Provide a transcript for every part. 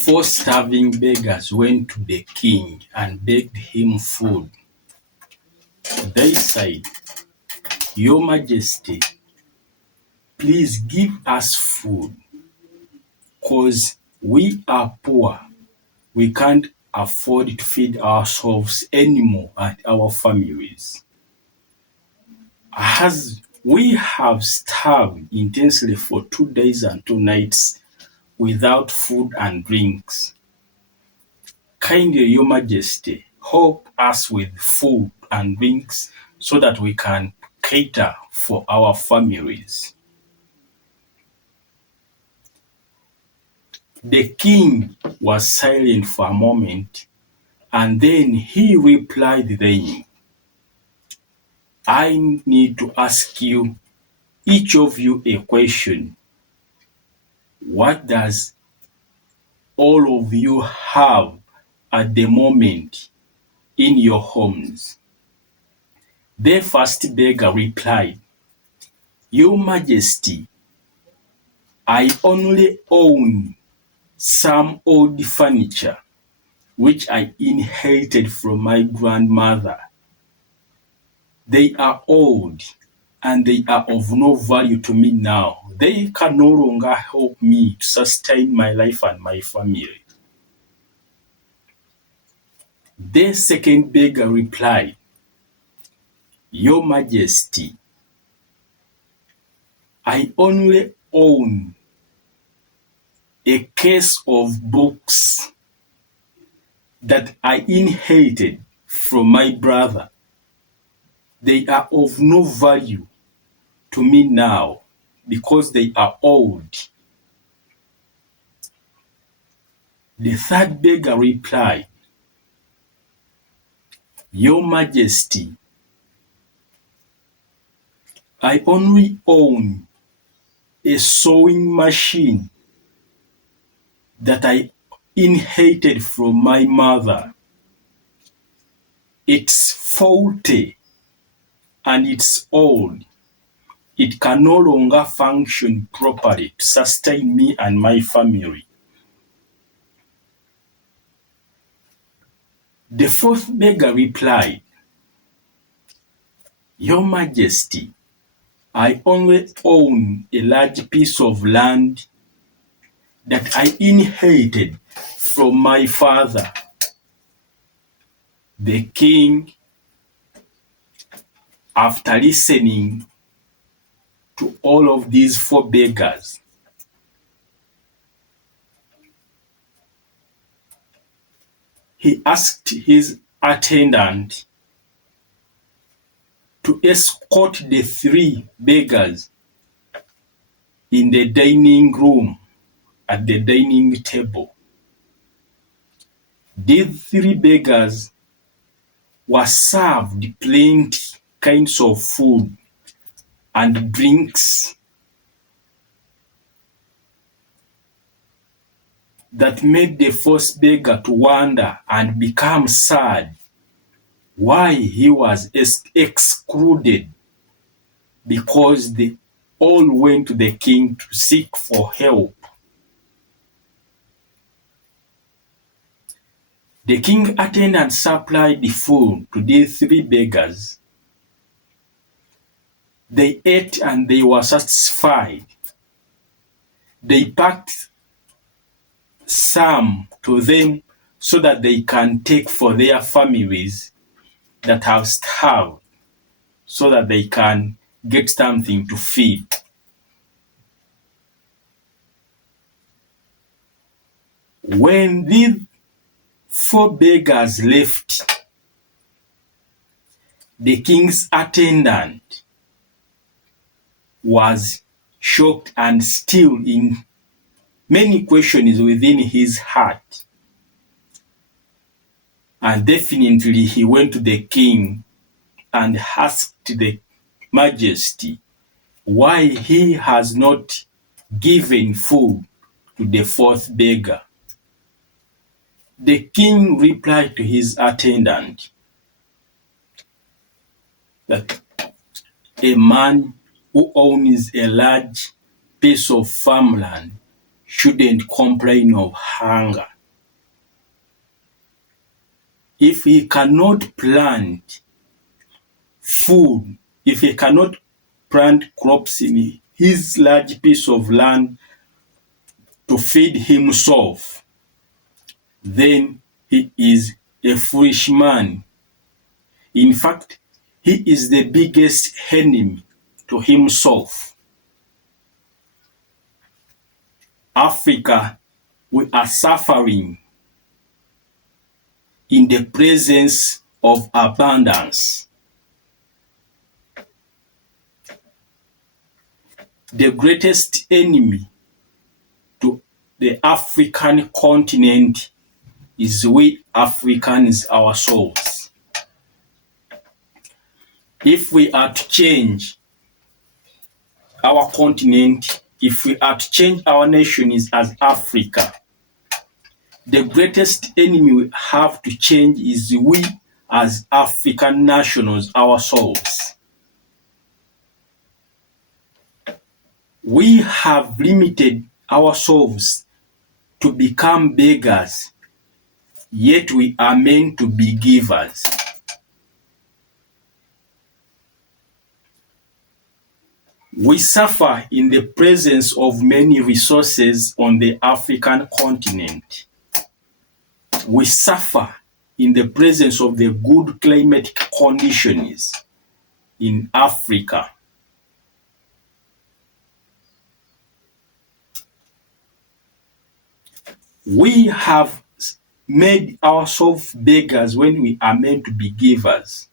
4 starving beggars went to the king and begged him food. They said, "Your Majesty, please give us food, 'cause we are poor. We can't afford to feed ourselves anymore and our families. As we have starved intensely for 2 days and 2 nights without food and drinks. Kindly, Your Majesty, help us with food and drinks so that we can cater for our families." The king was silent for a moment, and then he replied them, "I need to ask you, each of you, a question. What does all of you have at the moment in your homes?" The first beggar replied, "Your Majesty, I only own some old furniture which I inherited from my grandmother. They are old and they are of no value to me now. They can no longer help me to sustain my life and my family." The second beggar replied, "Your Majesty, I only own a case of books that I inherited from my brother. They are of no value to me now because they are old." The third beggar replied, "Your Majesty, I only own a sewing machine that I inherited from my mother. It's faulty and it's old. It can no longer function properly to sustain me and my family." The fourth beggar replied, "Your Majesty, I only own a large piece of land that I inherited from my father." The king, after listening to all of these 4 beggars, he asked his attendant to escort the 3 beggars in the dining room at the dining table. These 3 beggars were served plenty kinds of food and drinks that made the first beggar to wonder and become sad why he was excluded, because they all went to the king to seek for help. The king attendant supplied the food to these 3 beggars. They ate and they were satisfied. They packed some to them so that they can take for their families that have starved, so that they can get something to feed. When these 4 beggars left, the king's attendant was shocked and still in many questions within his heart. And definitely he went to the king and asked the Majesty why he has not given food to the 4th beggar. The king replied to his attendant that a man who owns a large piece of farmland shouldn't complain of hunger. If he cannot plant food, if he cannot plant crops in his large piece of land to feed himself, then he is a foolish man. In fact, he is the biggest enemy to himself. Africa, we are suffering in the presence of abundance. The greatest enemy to the African continent is we Africans ourselves. If we are to change our continent, if we are to change our nation as Africa, the greatest enemy we have to change is we as African nationals ourselves. We have limited ourselves to become beggars, yet we are meant to be givers. We suffer in the presence of many resources on the African continent. We suffer in the presence of the good climatic conditions in Africa. We have made ourselves beggars when we are meant to be givers.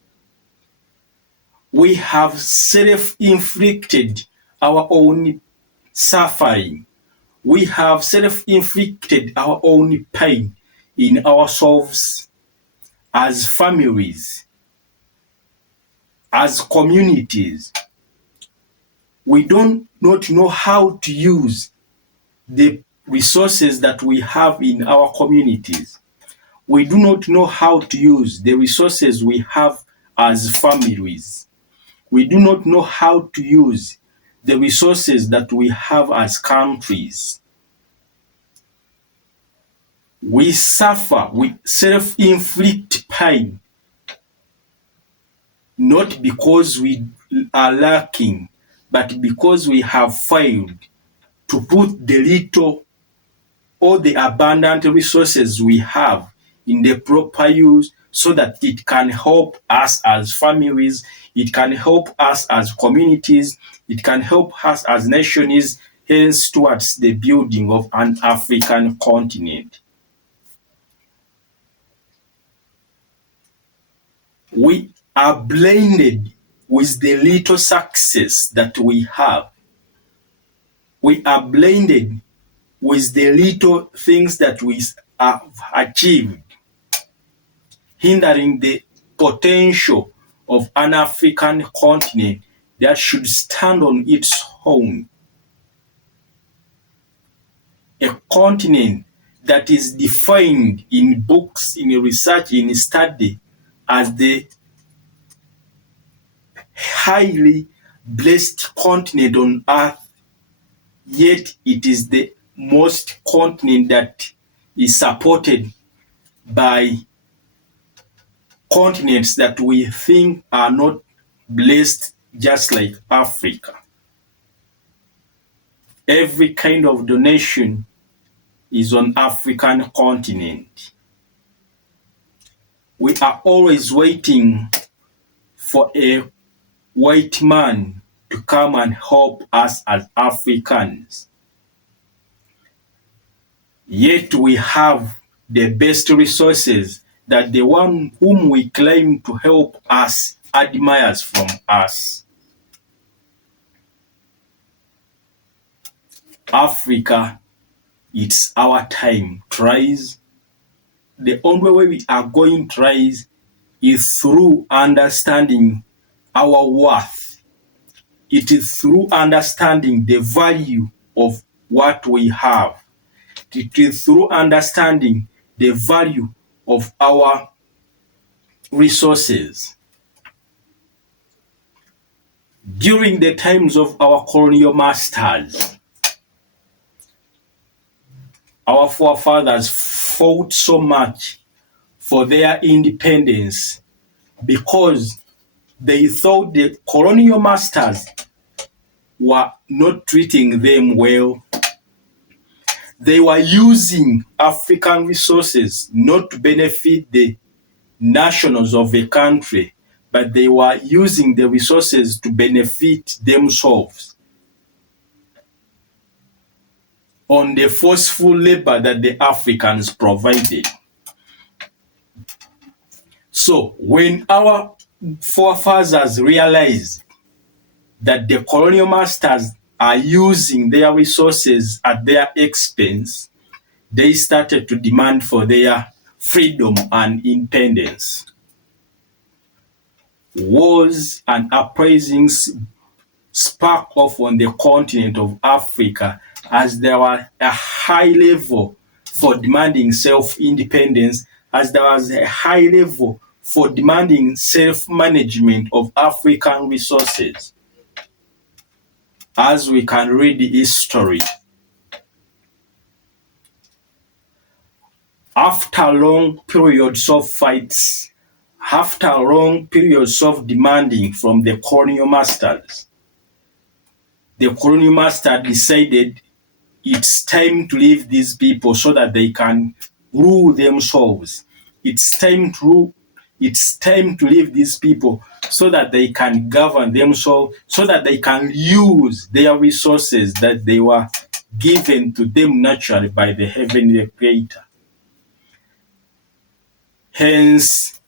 We have self-inflicted our own suffering. We have self-inflicted our own pain in ourselves as families, as communities. We do not know how to use the resources that we have in our communities. We do not know how to use the resources we have as families. We do not know how to use the resources that we have as countries. We suffer, we self-inflict pain, not because we are lacking, but because we have failed to put the little or the abundant resources we have in the proper use so that it can help us as families, it can help us as communities, it can help us as nations, hence towards the building of an African continent. We are blinded with the little success that we have. We are blinded with the little things that we have achieved, hindering the potential of an African continent that should stand on its own. A continent that is defined in books, in research, in study as the highly blessed continent on earth, yet it is the most continent that is supported by continents that we think are not blessed, just like Africa. Every kind of donation is on African continent. We are always waiting for a white man to come and help us as Africans. Yet we have the best resources that the one whom we claim to help us admires from us. Africa, it's our time to rise. The only way we are going to rise is through understanding our worth. It is through understanding the value of what we have. It is through understanding the value of our resources. During the times of our colonial masters, Our forefathers fought so much for their independence because they thought the colonial masters were not treating them well. They were using African resources not to benefit the nationals of the country, but they were using the resources to benefit themselves on the forceful labor that the Africans provided. So when our forefathers realized that the colonial masters are using their resources at their expense, they started to demand for their freedom and independence. Wars and uprisings sparked off on the continent of Africa as there was a high level for demanding self-independence, as there was a high level for demanding self-management of African resources. As we can read the history, after long periods of fights, after long periods of demanding from the colonial masters, the colonial master decided it's time to leave these people so that they can rule themselves. It's time to leave these people so that they can govern themselves, so that they can use their resources that they were given to them naturally by the heavenly creator. Hence,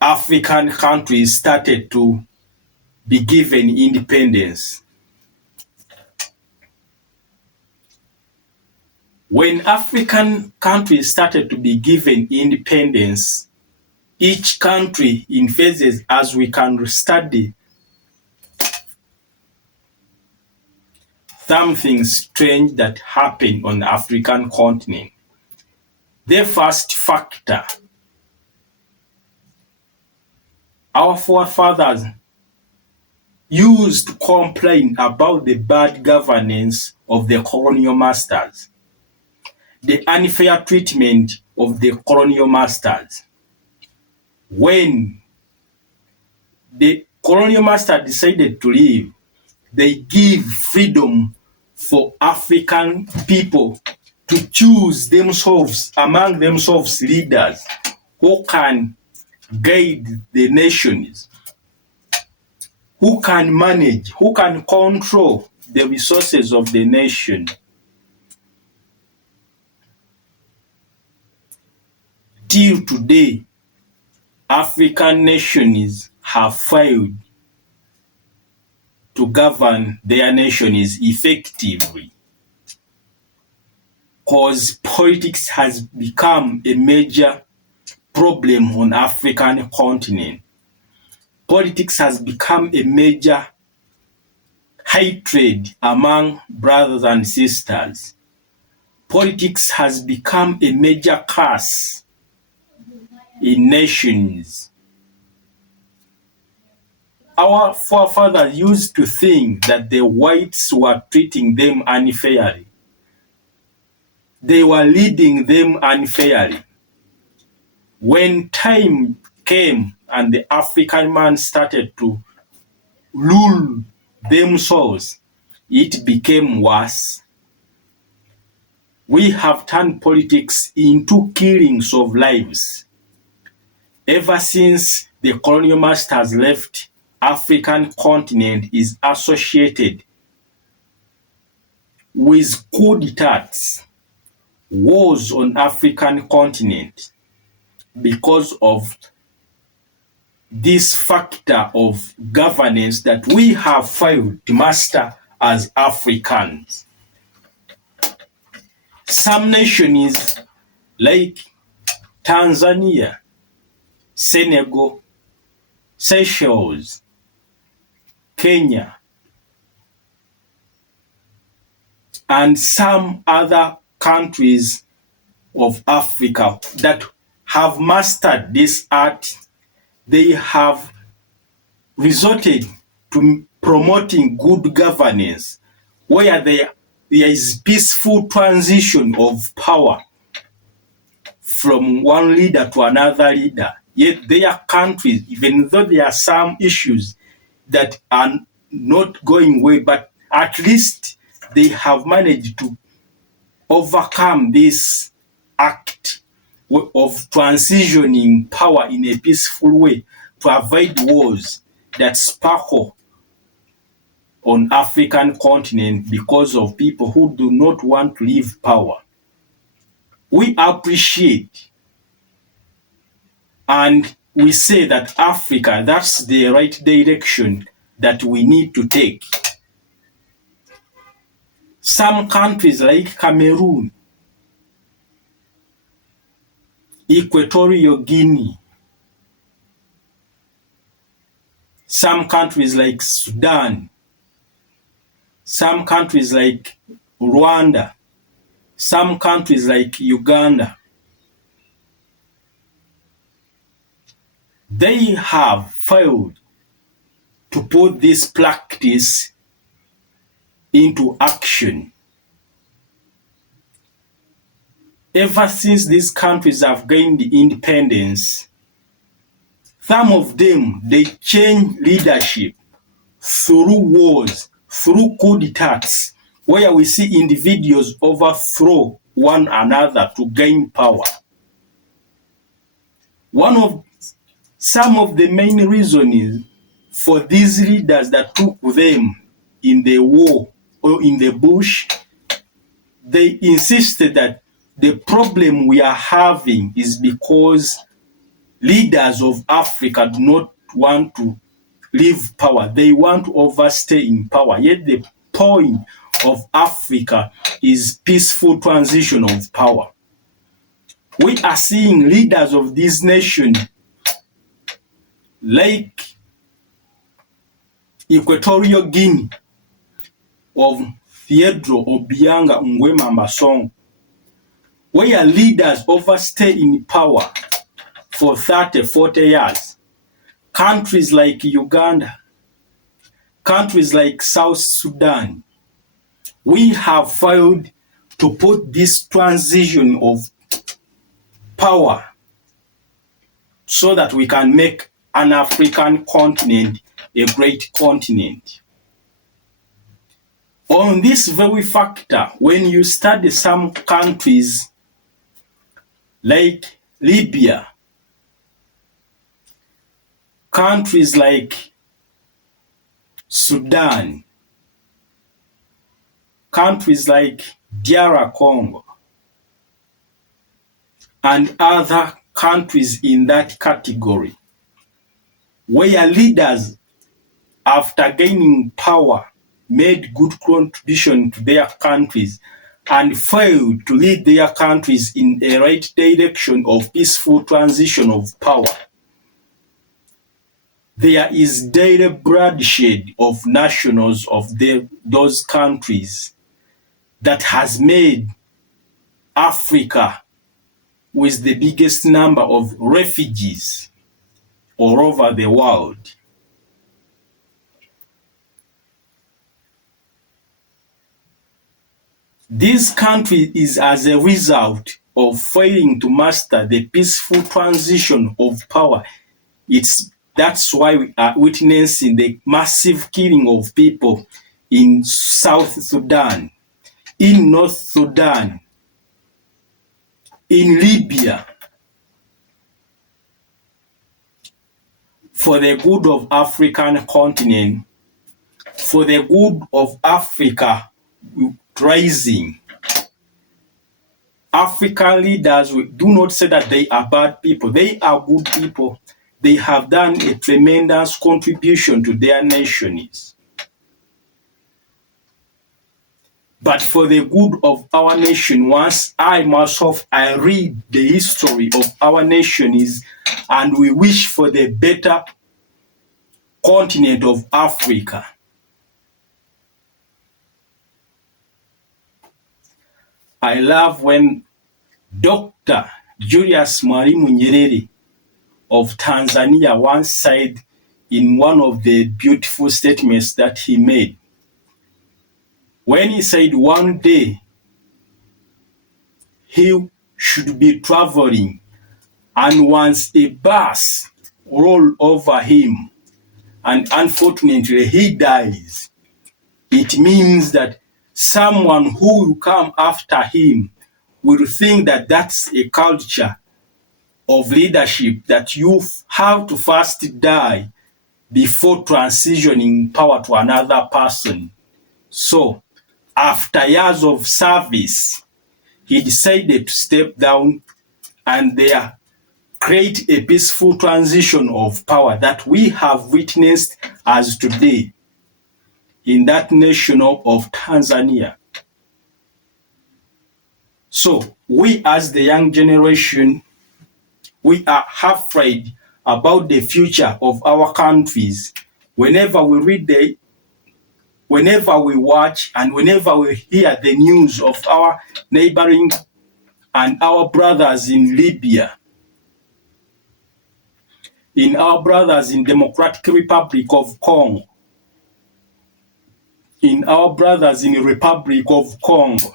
African countries started to be given independence. When African countries started to be given independence, each country in phases, as we can study, something strange that happened on the African continent. The first factor, our forefathers used to complain about the bad governance of the colonial masters, the unfair treatment of the colonial masters. When the colonial master decided to leave, they give freedom for African people to choose themselves, among themselves, leaders who can guide the nations, who can manage, who can control the resources of the nation. Till today, African nations have failed to govern their nations effectively, because politics has become a major problem on African continent. Politics has become a major hatred among brothers and sisters. Politics has become a major curse in nations. Our forefathers used to think that the whites were treating them unfairly. They were leading them unfairly. When time came and the African man started to rule themselves, it became worse. We have turned politics into killings of lives. Ever since the colonial masters left, African continent is associated with coup d'etats, wars on African continent, because of this factor of governance that we have failed to master as Africans. Some nations like Tanzania, Senegal, Seychelles, Kenya, and some other countries of Africa that have mastered this art, they have resorted to promoting good governance, where they there is peaceful transition of power from one leader to another leader. Yet their countries, even though there are some issues that are not going well, but at least they have managed to overcome this act of transitioning power in a peaceful way to avoid wars that sparkle on African continent because of people who do not want to leave power. We appreciate and we say that Africa, that's the right direction that we need to take. Some countries like Cameroon, Equatorial Guinea, some countries like Sudan, some countries like Rwanda, some countries like Uganda, they have failed to put this practice into action. Ever since these countries have gained independence, some of them, they change leadership through wars, through coup d'etats, where we see individuals overthrow one another to gain power. Some of the main reasons for these leaders that took them in the war or in the bush, they insisted that the problem we are having is because leaders of Africa do not want to leave power. They want to overstay in power. Yet the point of Africa is peaceful transition of power. We are seeing leaders of this nation like Equatorial Guinea of Theodore Obiang Nguema Mbasogo, where leaders overstay in power for 30, 40 years. Countries like Uganda, countries like South Sudan, we have failed to put this transition of power so that we can make an African continent a great continent. On this very factor, when you study some countries like Libya, countries like Sudan, countries like DR Congo, and other countries in that category, where leaders, after gaining power, made good contribution to their countries and failed to lead their countries in a right direction of peaceful transition of power. There is daily bloodshed of nationals of those countries that has made Africa with the biggest number of refugees all over the world. This country is as a result of failing to master the peaceful transition of power. That's why we are witnessing the massive killing of people in South Sudan, in North Sudan, in Libya. For the good of African continent, for the good of Africa rising. African leaders, we do not say that they are bad people. They are good people. They have done a tremendous contribution to their nations. But for the good of our nation, once I myself, I read the history of our nations and we wish for the better continent of Africa. I love when Dr. Julius Mwalimu Nyerere of Tanzania once said in one of the beautiful statements that he made, when he said one day he should be traveling, and once a bus rolled over him and unfortunately he dies, it means that someone who will come after him will think that that's a culture of leadership, that you have to first die before transitioning power to another person. So, after years of service, he decided to step down and there create a peaceful transition of power that we have witnessed as today in that nation of Tanzania. So, we as the young generation, we are afraid about the future of our countries. Whenever we read whenever we watch and whenever we hear the news of our neighboring and our brothers in Libya, in our brothers in Democratic Republic of Congo, in our brothers in the Republic of Congo,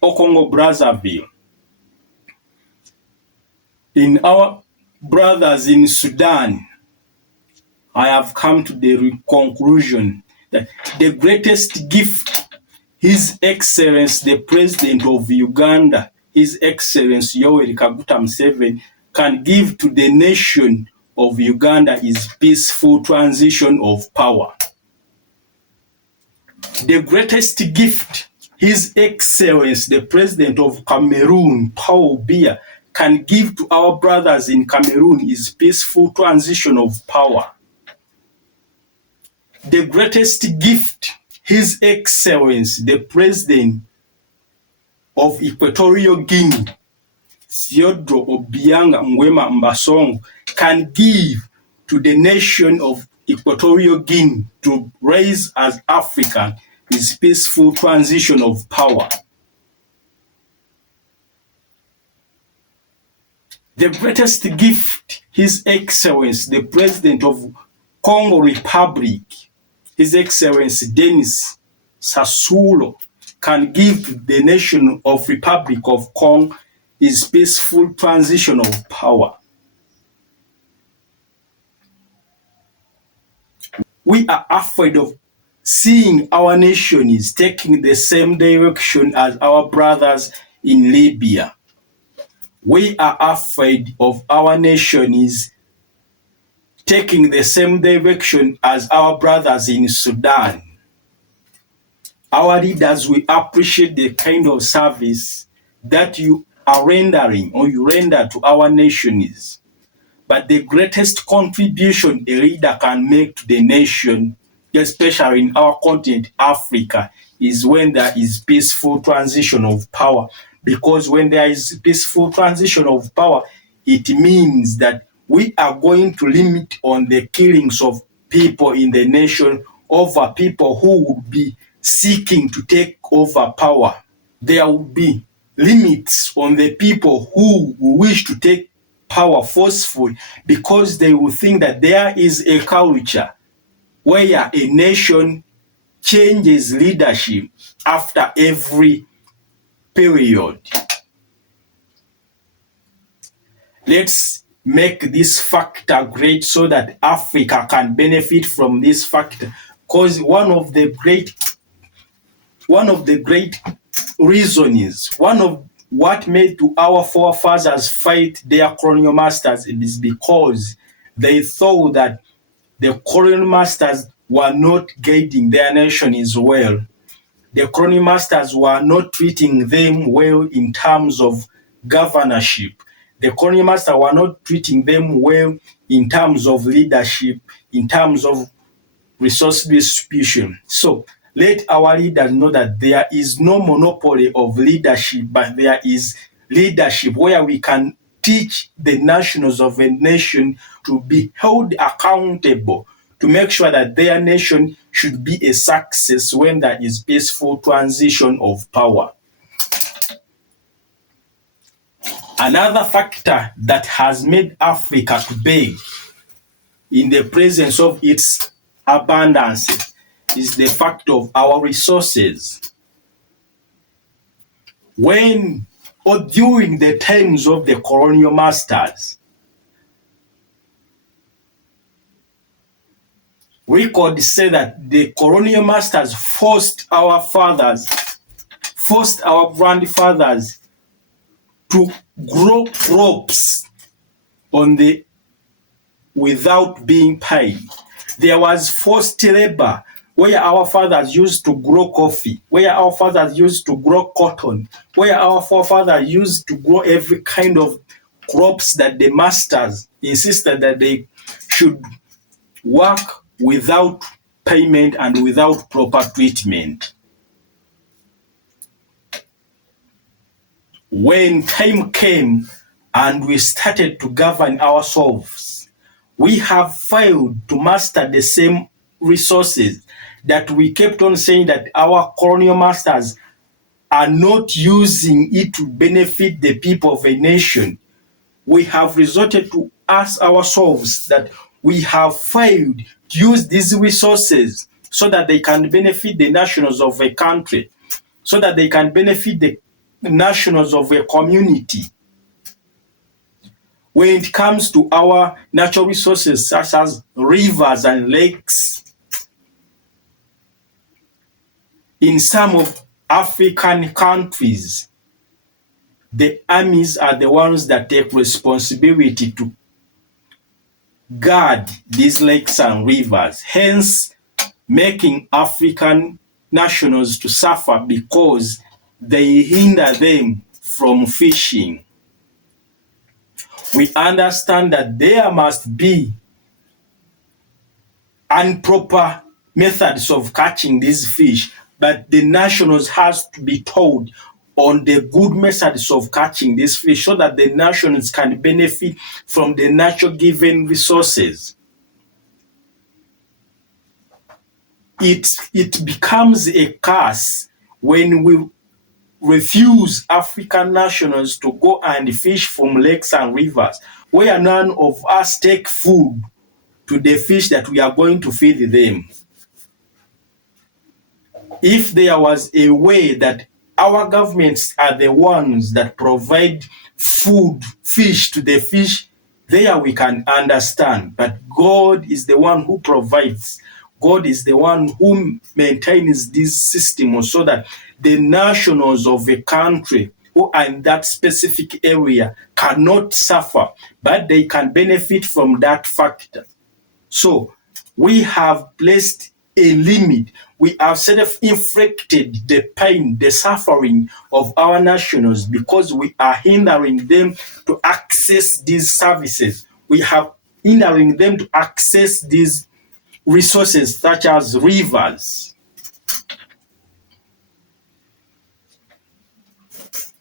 or Congo Brazzaville, in our brothers in Sudan, I have come to the conclusion that the greatest gift His Excellency the President of Uganda, His Excellency Yoweri Kaguta Museveni, can give to the nation of Uganda is peaceful transition of power. The greatest gift His Excellency the President of Cameroon, Paul Biya, can give to our brothers in Cameroon is peaceful transition of power. The greatest gift His Excellency the President of Equatorial Guinea, Theodore Obiang Nguema Mbasongo, can give to the nation of Equatorial Guinea to raise as African is peaceful transition of power. The greatest gift His Excellency the President of Congo Republic, His Excellency Denis Sassou Nguesso, can give to the nation of Republic of Congo is peaceful transition of power. We are afraid of seeing our nation is taking the same direction as our brothers in Libya. We are afraid of our nation is taking the same direction as our brothers in Sudan. Our leaders will appreciate the kind of service that you are rendering or you render to our nations. But the greatest contribution a leader can make to the nation, especially in our continent, Africa, is when there is peaceful transition of power. Because when there is peaceful transition of power, it means that we are going to limit on the killings of people in the nation over people who would be seeking to take over power. There will be limits on the people who wish to take power forcefully because they will think that there is a culture where a nation changes leadership after every period. Let's make this factor great so that Africa can benefit from this factor, because one of the great reasons, one of what made to our forefathers fight their colonial masters is because they thought that the colonial masters were not guiding their nations well. The colonial masters were not treating them well in terms of governorship. The colonial masters were not treating them well in terms of leadership, in terms of resource distribution. So let our leaders know that there is no monopoly of leadership, but there is leadership where we can teach the nationals of a nation to be held accountable, to make sure that their nation should be a success when there is peaceful transition of power. Another factor that has made Africa to beg in the presence of its abundance is the fact of our resources. when or during the times of the colonial masters, records say that the colonial masters forced our grandfathers to grow crops without being paid. There was forced labor where our fathers used to grow coffee, where our fathers used to grow cotton, where our forefathers used to grow every kind of crops that the masters insisted that they should work without payment and without proper treatment. When time came and we started to govern ourselves, we have failed to master the same resources that we kept on saying that our colonial masters are not using it to benefit the people of a nation. We have resorted to ask ourselves that we have failed to use these resources so that they can benefit the nationals of a country, so that they can benefit the nationals of a community. When it comes to our natural resources such as rivers and lakes, in some of African countries, the armies are the ones that take responsibility to guard these lakes and rivers, hence making African nationals to suffer because they hinder them from fishing. We understand that there must be improper methods of catching these fish, but the nationals has to be told on the good methods of catching these fish so that the nations can benefit from the natural given resources. It becomes a curse when we refuse African nationals to go and fish from lakes and rivers, where none of us take food to the fish that we are going to feed them. If there was a way that our governments are the ones that provide fish to the fish, there we can understand. But God is the one who provides. God is the one who maintains this system so that the nationals of a country who are in that specific area cannot suffer, but they can benefit from that factor. So we have placed a limit. We have self-inflicted the pain, the suffering of our nationals because we are hindering them to access these services. We have hindering them to access these resources such as rivers.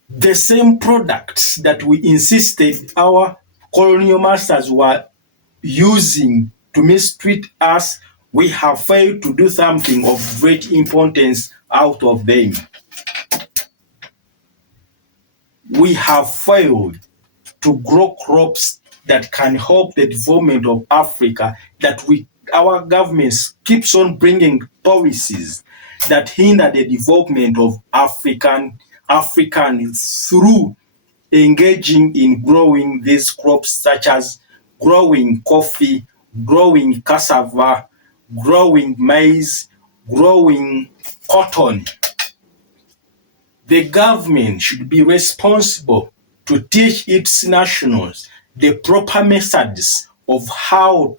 The same products that we insisted our colonial masters were using to mistreat us, we have failed to do something of great importance out of them. We have failed to grow crops that can help the development of Africa, that our governments keeps on bringing policies that hinder the development of Africans through engaging in growing these crops such as growing coffee, growing cassava, growing maize, growing cotton. The government should be responsible to teach its nationals the proper methods of how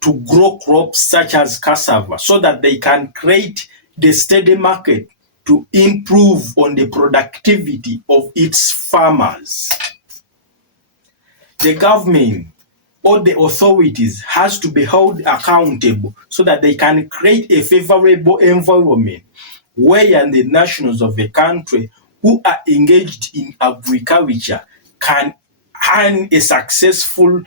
to grow crops such as cassava so that they can create the steady market to improve on the productivity of its farmers. The government or the authorities has to be held accountable so that they can create a favorable environment where the nationals of the country who are engaged in agriculture can earn a successful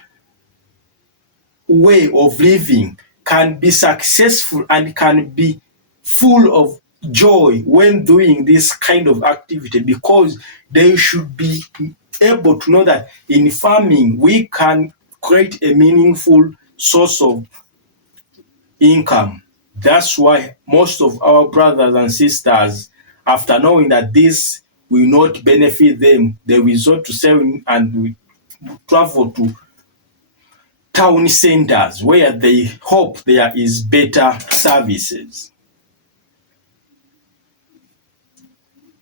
way of living, can be successful and can be full of joy when doing this kind of activity, because they should be able to know that in farming we can create a meaningful source of income. That's why most of our brothers and sisters, after knowing that this will not benefit them. They resort to selling and will travel to town centers where they hope there is better services.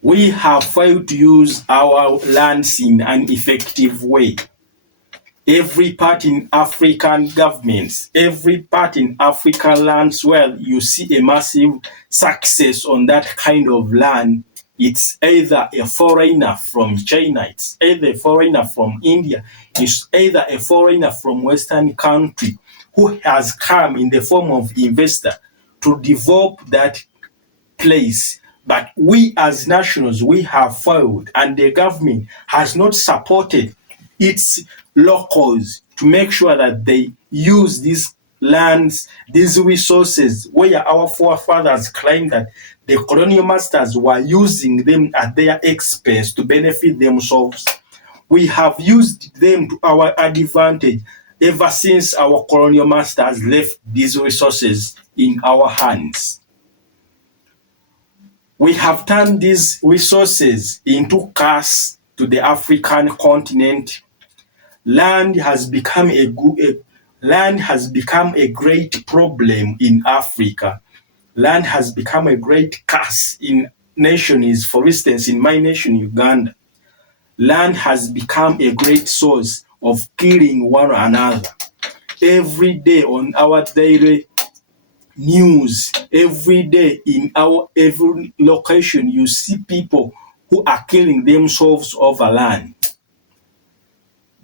We have failed to use our lands in an effective way. Every part in African governments, every part in African lands where you see a massive success on that kind of land, it's either a foreigner from China, it's either a foreigner from India, it's either a foreigner from Western country who has come in the form of investor to develop that place. But we as nationals, we have failed, and the government has not supported its locals to make sure that they use these lands, these resources, where our forefathers claimed that the colonial masters were using them at their expense to benefit themselves. We have used them to our advantage ever since our colonial masters left these resources in our hands. We have turned these resources into cash to the African continent. Land has become a great problem in Africa. Land has become a great curse in nations. For instance, in my nation, Uganda, land has become a great source of killing one another. Every day on our daily news, every day in every location, you see people who are killing themselves over land.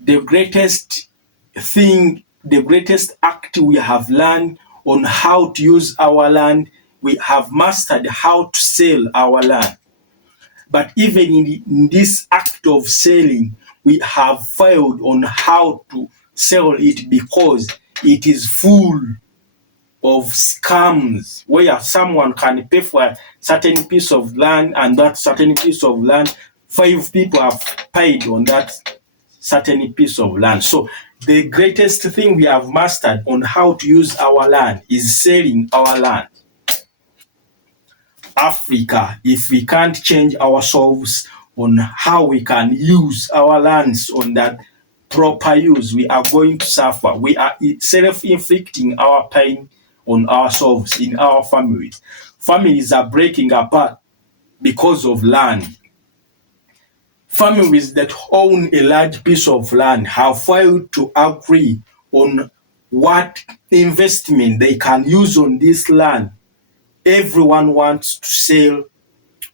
The greatest act we have learned on how to use our land, we have mastered how to sell our land. But even in this act of selling, we have failed on how to sell it because it is full of scams, where someone can pay for a certain piece of land, and that certain piece of land, 5 people have paid on that certain piece of land. So the greatest thing we have mastered on how to use our land is selling our land. Africa, if we can't change ourselves on how we can use our lands on that proper use, we are going to suffer. We are self-inflicting our pain on ourselves, in our families. Families are breaking apart because of land. Families that own a large piece of land have failed to agree on what investment they can use on this land. Everyone wants to sell.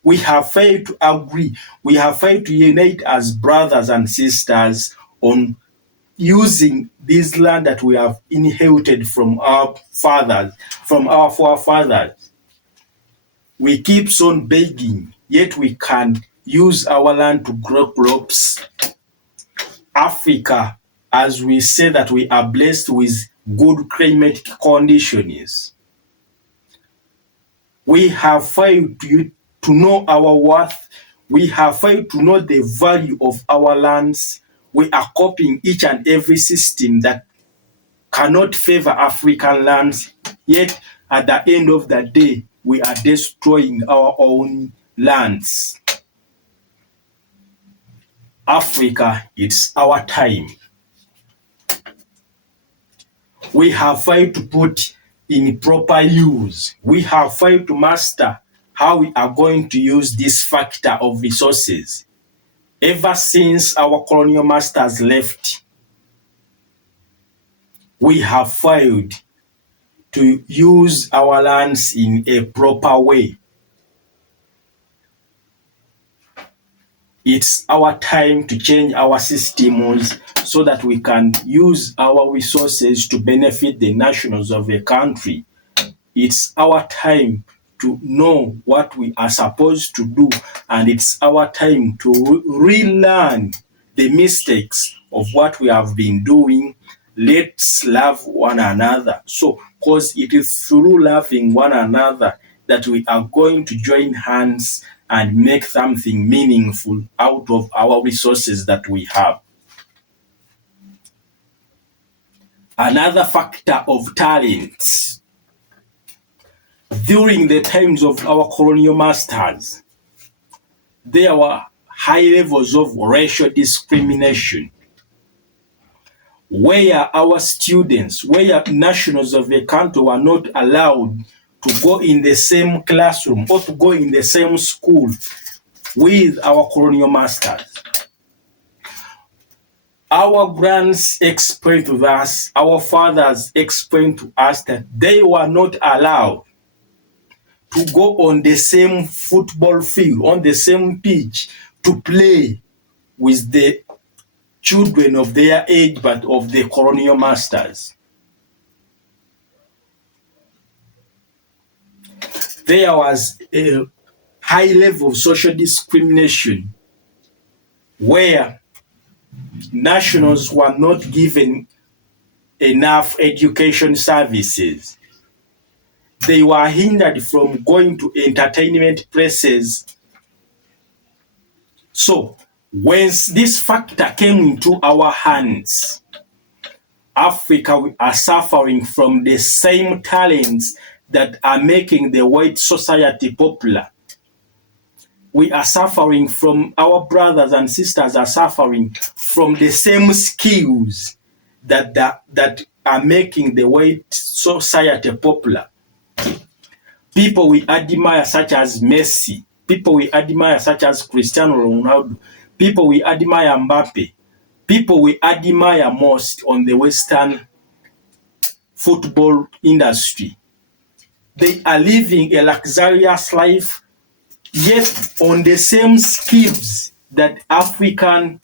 We have failed to agree. We have failed to unite as brothers and sisters on using this land that we have inherited from our fathers, from our forefathers. We keep on begging, yet we can use our land to grow crops. Africa, as we say that we are blessed with good climatic conditions, we have failed to know our worth. We have failed to know the value of our lands. We are copying each and every system that cannot favor African lands, yet at the end of the day, we are destroying our own lands. Africa, it's our time. We have failed to put in proper use. We have failed to master how we are going to use this factor of resources. Ever since our colonial masters left, we have failed to use our lands in a proper way. It's our time to change our systems so that we can use our resources to benefit the nationals of a country. It's our time to know what we are supposed to do, and it's our time to relearn the mistakes of what we have been doing. Let's love one another. So, because it is through loving one another that we are going to join hands and make something meaningful out of our resources that we have. Another factor of talent. During the times of our colonial masters, there were high levels of racial discrimination, where our students, where nationals of a country were not allowed to go in the same classroom or to go in the same school with our colonial masters. Our grands explained to us, our fathers explained to us that they were not allowed to go on the same football field, on the same pitch, to play with the children of their age but of the colonial masters. There was a high level of social discrimination where nationals were not given enough education services. They were hindered from going to entertainment places. So, when this factor came into our hands, Africa, we are suffering from the same talents that are making the white society popular. We are suffering from, our brothers and sisters are suffering from the same skills that are making the white society popular. People we admire such as Messi, people we admire such as Cristiano Ronaldo, people we admire Mbappe, people we admire most on the Western football industry. They are living a luxurious life, yet on the same skills that African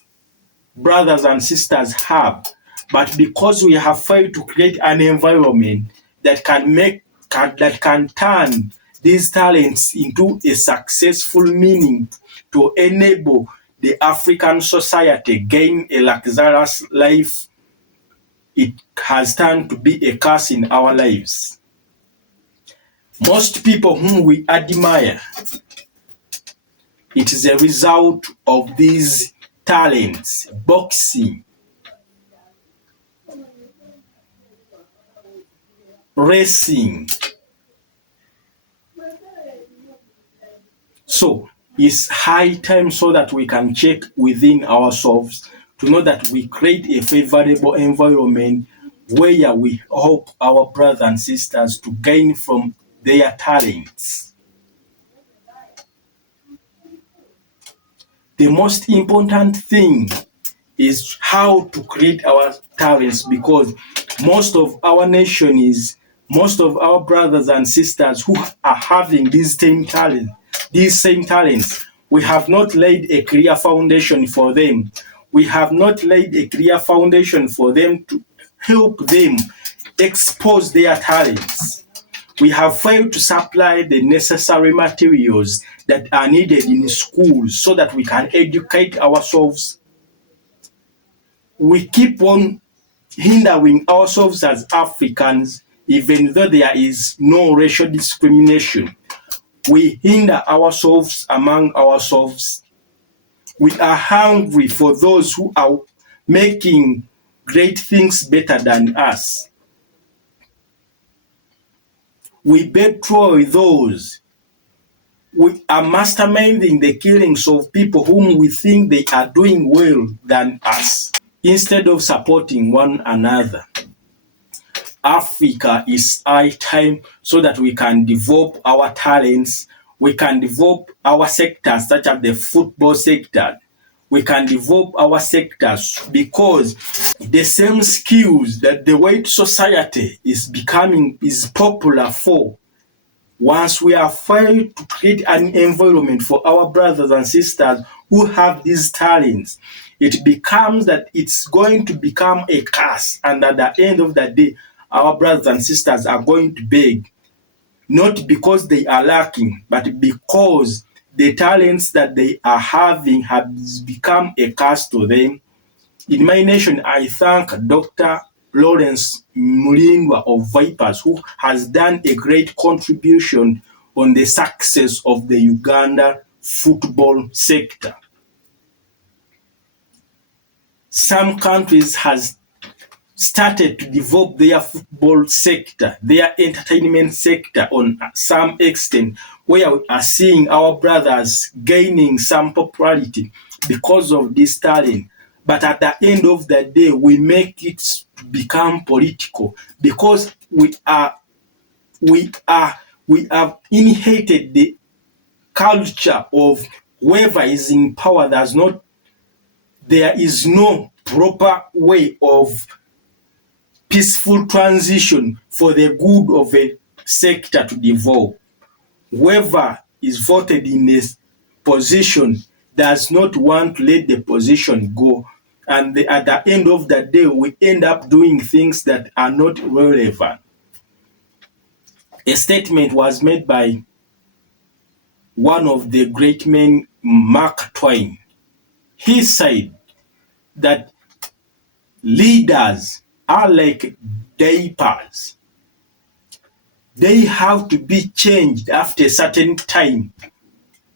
brothers and sisters have. But because we have failed to create an environment that can turn these talents into a successful meaning to enable the African society gain a luxurious life, it has turned to be a curse in our lives. Most people whom we admire, it is a result of these talents: boxing, racing. So it's high time so that we can check within ourselves to know that we create a favorable environment where we help our brothers and sisters to gain from their talents. The most important thing is how to create our talents, because most of our nation is, most of our brothers and sisters who are having these same talents, we have not laid a clear foundation for them. We have not laid a clear foundation for them to help them expose their talents. We have failed to supply the necessary materials that are needed in schools so that we can educate ourselves. We keep on hindering ourselves as Africans, even though there is no racial discrimination. We hinder ourselves among ourselves. We are hungry for those who are making great things better than us. We betray those. We are masterminding the killings of people whom we think they are doing well than us, instead of supporting one another. Africa is high time so that we can develop our talents. We can develop our sectors such as the football sector. We can develop our sectors because the same skills that the white society is popular for, once we are failed to create an environment for our brothers and sisters who have these talents, it becomes that it's going to become a curse, and at the end of the day, our brothers and sisters are going to beg, not because they are lacking, but because the talents that they are having have become a curse to them. In my nation, I thank Dr. Lawrence Mulindwa of Vipers, who has done a great contribution on the success of the Uganda football sector. Some countries has started to develop their football sector, their entertainment sector on some extent, where we are seeing our brothers gaining some popularity because of this talent. But at the end of the day, we make it become political because we have inherited the culture of whoever is in power. There is no proper way of peaceful transition for the good of a sector to develop. Whoever is voted in a position does not want to let the position go. And at the end of the day, we end up doing things that are not relevant. A statement was made by one of the great men, Mark Twain. He said that leaders are like diapers. They have to be changed after a certain time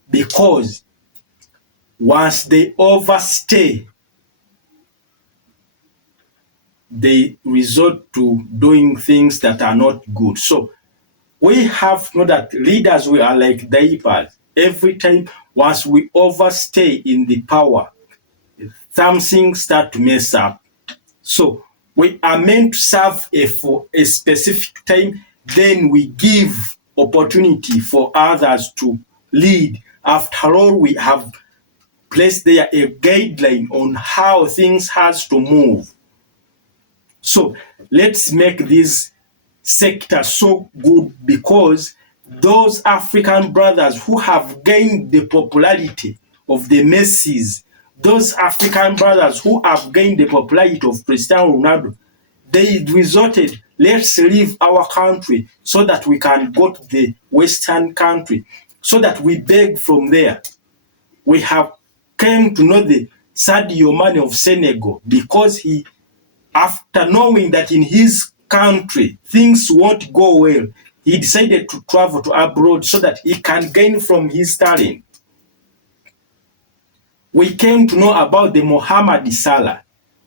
because once they overstay, they resort to doing things that are not good. So we have to know that leaders, we are like diapers. Every time, once we overstay in the power, something start to mess up. So we are meant to serve for a specific time, then we give opportunity for others to lead. After all, we have placed there a guideline on how things has to move. So let's make this sector so good because those African brothers who have gained the popularity of the Messis, those African brothers who have gained the popularity of Cristiano Ronaldo, they resorted, let's leave our country so that we can go to the Western country, so that we beg from there. We have came to know the Sadio Mane of Senegal because he, after knowing that in his country things won't go well, he decided to travel to abroad so that he can gain from his talent. We came to know about the Mohamed Salah,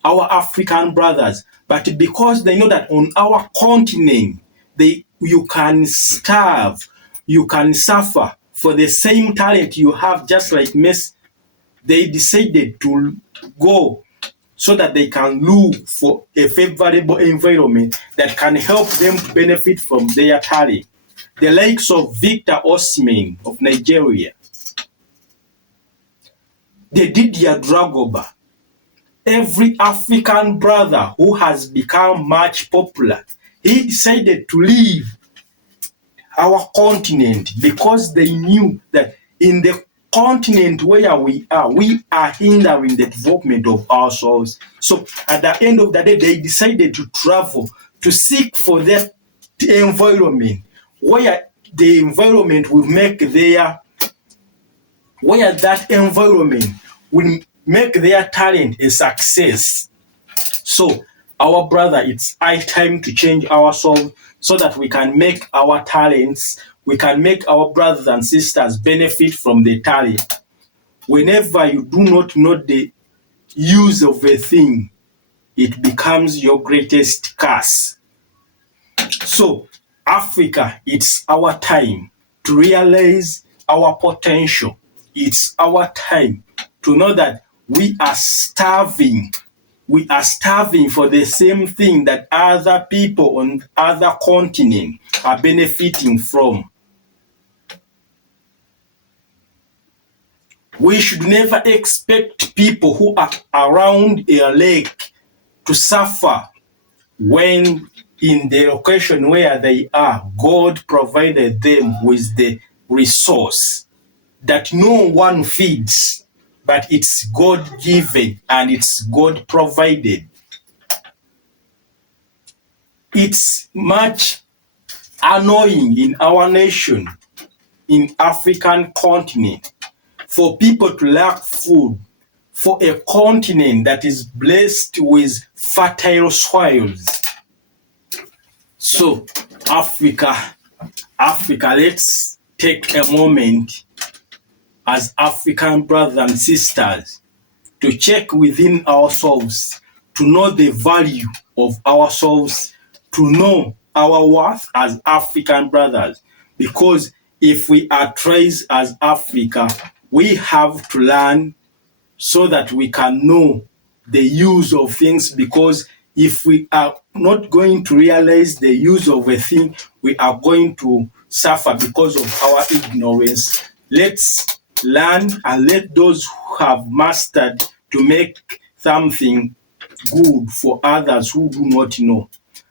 our African brothers, but because they know that on our continent, you can starve, you can suffer for the same talent you have, just like Messi, they decided to go so that they can look for a favorable environment that can help them to benefit from their talent. The likes of Victor Osimhen of Nigeria, the Didier Drogba, every African brother who has become much popular, he decided to leave our continent because they knew that in the continent where we are hindering the development of ourselves. So at the end of the day, they decided to travel to seek for that environment where the environment will make that environment will make their talent a success. So our brother, it's high time to change ourselves so that we can make our talents, we can make our brothers and sisters benefit from the talent. Whenever you do not know the use of a thing, it becomes your greatest curse. So Africa, it's our time to realize our potential. It's our time to know that we are starving. We are starving for the same thing that other people on other continents are benefiting from. We should never expect people who are around a lake to suffer when in the location where they are, God provided them with the resource that no one feeds, but it's God given and it's God provided. It's much annoying in our nation, in African continent, for people to lack food, for a continent that is blessed with fertile soils. So Africa, let's take a moment as African brothers and sisters to check within ourselves to know the value of ourselves, to know our worth as African brothers. Because if we are traced as Africa, we have to learn so that we can know the use of things, because if we are not going to realize the use of a thing, we are going to suffer because of our ignorance. Let's learn and let those who have mastered to make something good for others who do not know.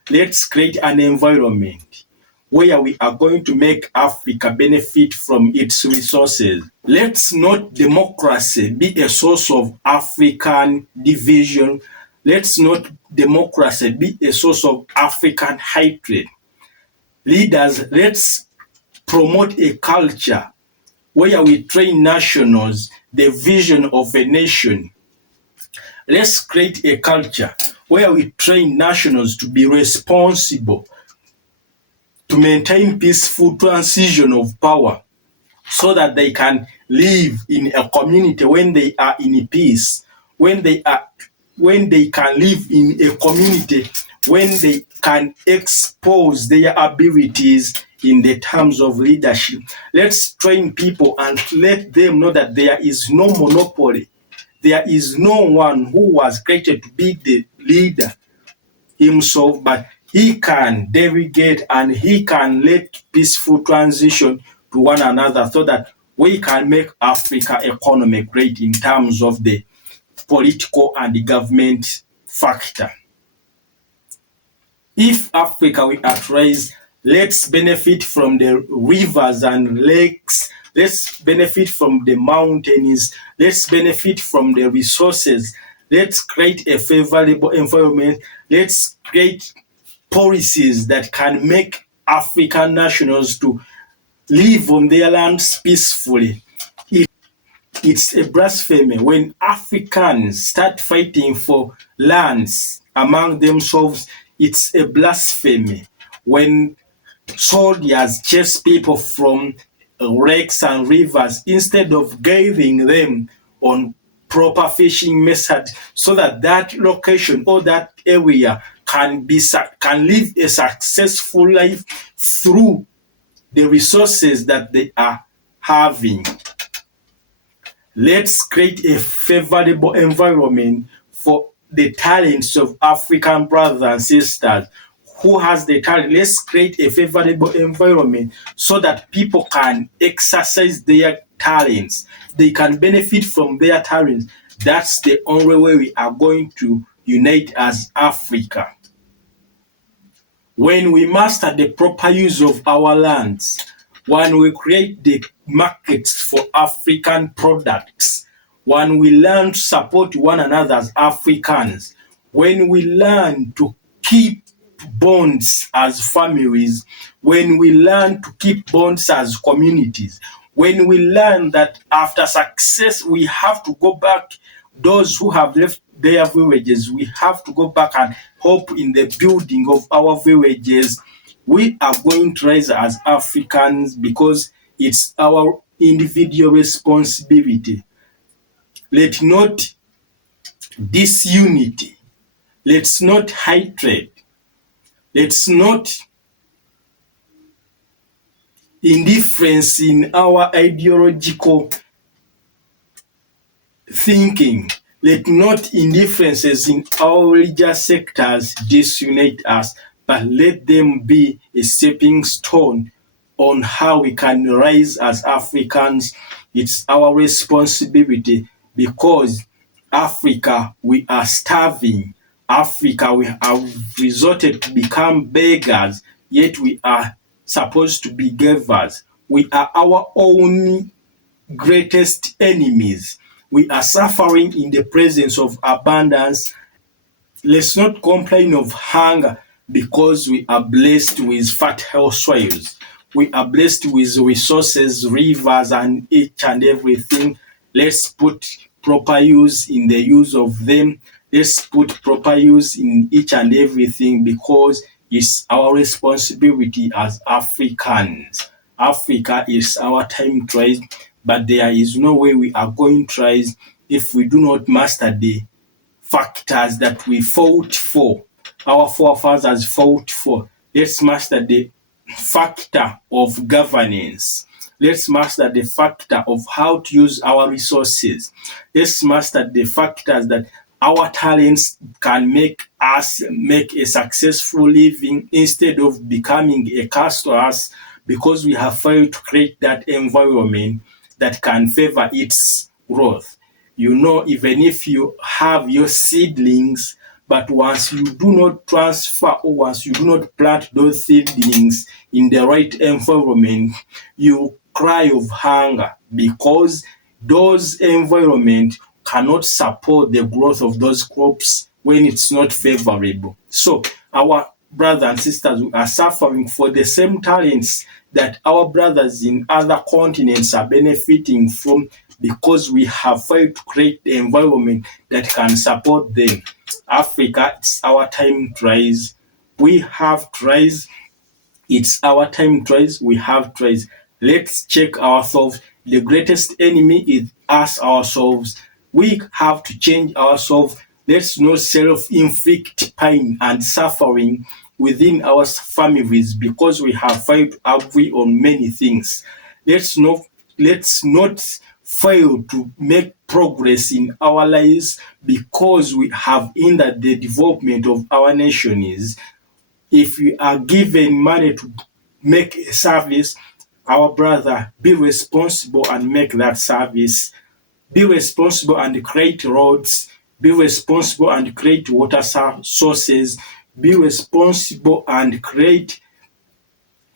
Let's create an environment where we are going to make Africa benefit from its resources. Let's not democracy be a source of African division. Let's not democracy be a source of African hatred. Leaders, let's promote a culture where we train nationals the vision of a nation. Let's create a culture where we train nationals to be responsible, to maintain peaceful transition of power, so that they can live in a community when they are in peace, when they can live in a community when they can expose their abilities in the terms of leadership. Let's train people and let them know that there is no monopoly. There is no one who was created to be the leader himself, but he can delegate and he can let peaceful transition to one another, so that we can make Africa economy great in terms of the political and the government factor. If Africa we are raised, let's benefit from the rivers and lakes. Let's benefit from the mountains. Let's benefit from the resources. Let's create a favorable environment. Let's create policies that can make African nationals to live on their lands peacefully. It's a blasphemy when Africans start fighting for lands among themselves. It's a blasphemy when soldiers chase people from lakes and rivers instead of guiding them on proper fishing methods, so that that location or that area can live a successful life through the resources that they are having. Let's create a favorable environment for the talents of African brothers and sisters. Who has the talent? Let's create a favorable environment so that people can exercise their talents. They can benefit from their talents. That's the only way we are going to unite as Africa. When we master the proper use of our lands, when we create the markets for African products, when we learn to support one another as Africans, when we learn to keep bonds as families, when we learn to keep bonds as communities, when we learn that after success we have to go back, those who have left their villages, we have to go back and help in the building of our villages. We are going to rise as Africans because it's our individual responsibility. Let not disunity, let's not hatred, let's not indifference in our ideological thinking, let not indifferences in our religious sectors disunite us, but let them be a stepping stone on how we can rise as Africans. It's our responsibility, because Africa, we are starving. Africa, we have resorted to become beggars, yet we are supposed to be givers. We are our own greatest enemies. We are suffering in the presence of abundance. Let's not complain of hunger, because we are blessed with fertile soils. We are blessed with resources, rivers, and each and everything. Let's put proper use in the use of them. Let's put proper use in each and everything, because it's our responsibility as Africans. Africa is our time to rise, but there is no way we are going to rise if we do not master the factors that we fought for, our forefathers fought for. Let's master the factor of governance. Let's master the factor of how to use our resources. Let's master the factors that our talents can make us make a successful living instead of becoming a curse to us because we have failed to create that environment that can favor its growth. You know, even if you have your seedlings, but once you do not transfer or once you do not plant those seedlings in the right environment, you cry of hunger because those environment cannot support the growth of those crops when it's not favorable. So our brothers and sisters are suffering for the same talents that our brothers in other continents are benefiting from because we have failed to create the environment that can support them. Africa, it's our time to rise. We have to rise. It's our time to rise. We have to rise. Let's check ourselves. The greatest enemy is us ourselves. We have to change ourselves. Let's not self-inflict pain and suffering within our families because we have failed to agree on many things. Let's not fail to make progress in our lives because we have hindered the development of our nations. If we are given money to make a service, our brother, be responsible and make that service. Be responsible and create roads. Be responsible and create water sources. Be responsible and create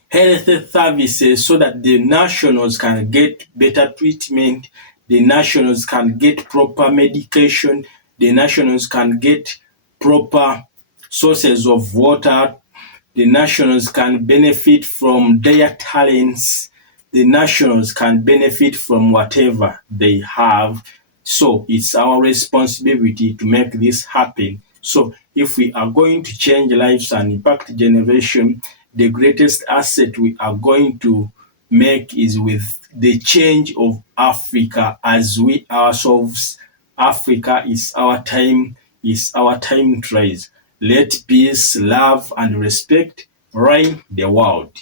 health services so that the nationals can get better treatment, the nationals can get proper medication, the nationals can get proper sources of water, the nationals can benefit from their talents, the nationals can benefit from whatever they have. So it's our responsibility to make this happen. So if we are going to change lives and impact generation, the greatest asset we are going to make is with the change of Africa as we ourselves. Africa is our time to rise. Let peace, love, and respect reign the world.